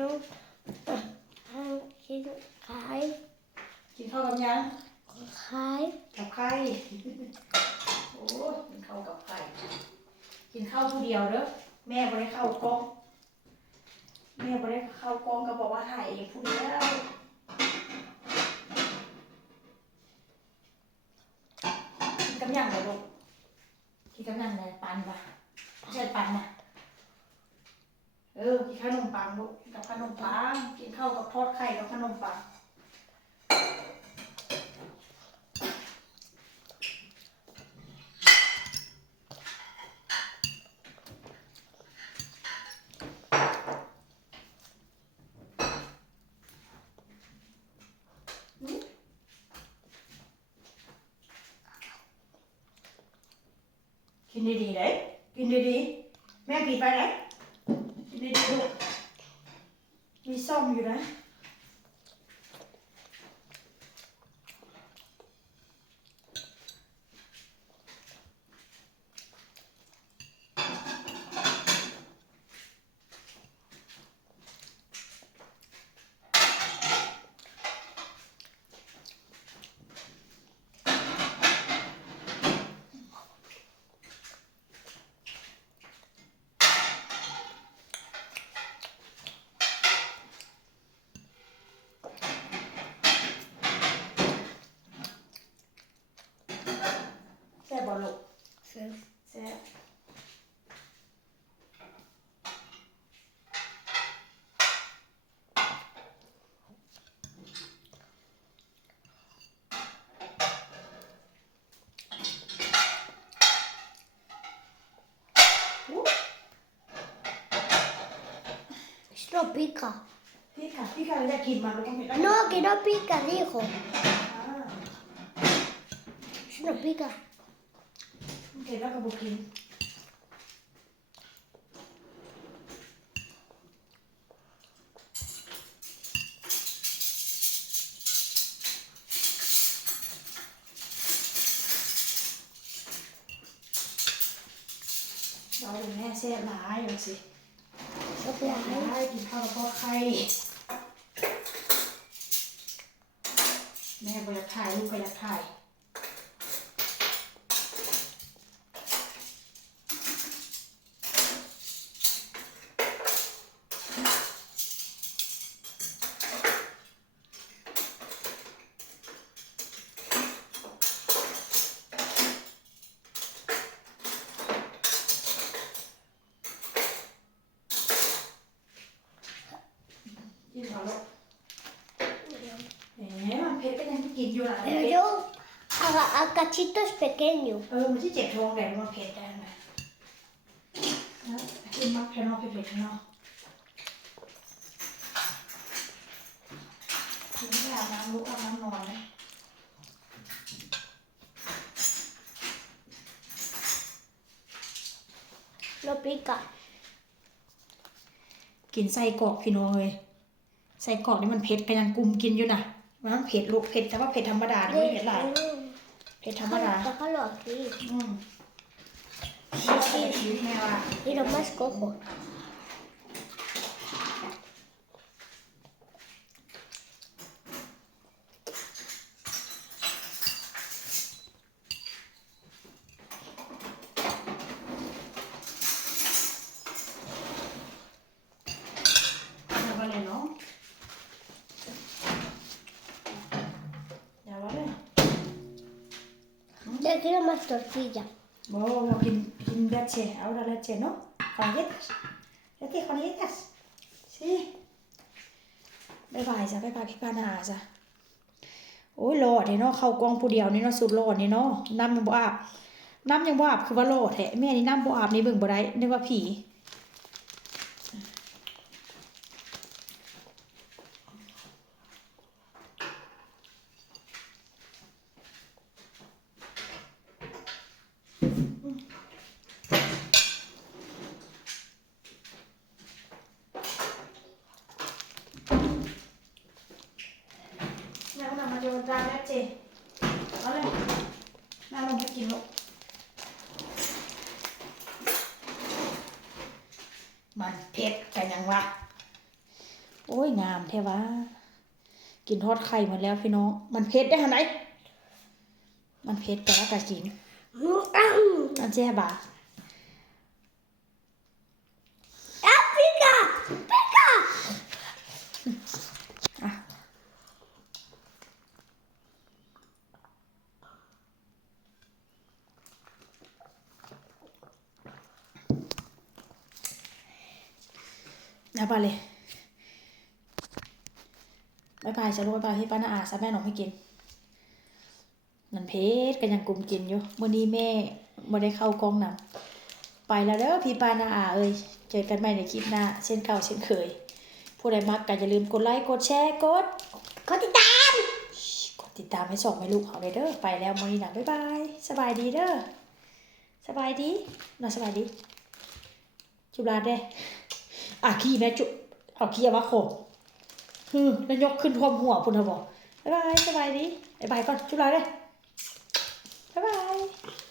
น้องกินไข่กินข้าวกับยังไข่กับไข่โอ้กินข้าวกับไข่กินข้าวผู้เดียวเด้อแม่บ่ได้เข้ากล้องแม่บ่ได้เข้ากล้องก็บอกว่าถ่ายเองผู้เดียวกินกับยังเลยลูกกินกับยังเลยปันปะไม่ใช่ปันนะกินขนมปังลูกกินกับขนมปังกินข้าวกับทอดไข่กับขนมปังกินดีๆเลยกินดีๆแม่ปิดไปเลยกินดีๆลูกมีส้มอยู่นะแซ่บบอลูกแซ่บno pica พี่ค่ะเราจะกินมันเราต้องเห็น no que no pica dijo no pica เห็นแล้วก็บอกกินเราเป็นแม่แซ่บร้ายเลยสิแซ่บร้ายกินข้าวกับพ่อไข่แม่ก็อยากถ่ายลูกก็อยากถ่ายกินข้าวลูกมันเผ็ดก็ยังกินอยู่นะ pero a cachitos pequeños มันที่เจ็บท้องแหละมันเผ็ดได้ไหมนะกินมักแค่นอกเผ็ดๆเนาะกินไม่อาบน้ำลุกอาบน้ำนอนเลยno pica กินไส้กรอกพี่น้องเลยไส้กรอกนี่มันเผ็ดก็ยังกุมกินอยู่นะมันเผ็ดลูกเผ็ดแต่ว่าเผ็ดธรรมดาไม่เผ็ดหลายเผ็ดธรรมดาdéjalo aquí แม่ว่า y lo más cojo เลยเนาะอย่าว่าเลย ya quiero más tortilla เรากินแบบเช่เอาละเช่เนาะconetas este conetas sí บ๊ายบายจ้ะบ๊ายบายพี่ปานาจ้ะโอ้ยรอดเนาะเข้ากล้องผู้เดียวนี่เนาะสุดรอดนี่เนาะน้ำยังบ่อาบคือว่ารอดแท้แม่นี่น้ำบ่อาบนี่เบิ่งบ่ได้นึกว่าผีโยนจานแล้วเจเอาเลยน่าลงไปกินลูกมันเผ็ดกันยังวะ โอ้ยงามแท้วะกินทอดไข่หมดแล้วพี่น้องมันเผ็ดได้ขนาดไหนมันเผ็ดแต่ว่าก็กินอันแจ่บ่า Pika! Pika! อ่ะเอาไปเลยบ๊ายบายจะรู้บ๊ายบายให้ป้าน้าอาซะแม่หนมให้กินนั่นเพชรก็ยังกลุ่มกินอยู่มื้อนี้แม่บ่ได้เข้ากล้องนำไปแล้วเด้อพี่ป้าน้าอาเอ้ยเจอกันใหม่ในคลิปหน้าเช่นเก่าเช่นเคยผู้ใดมักก็อย่าลืมกดไลค์กดแชร์กด Kau tidak. กดติดตามให้ส่งให้ลูกเขาเลยเด้อไปแล้วมื้อนี้นะบ๊ายบายสบายดีเด้อสบายดีนอนสบายดีจุบลาเด้ขี้แม่จุเอาขี้มาโขกแล้วยกขึ้นท่วมหัวพุ่นเธอบอกบ๊ายบายสบายดีบ๊ายบายก่อนจุบลาเด้บ๊ายบาย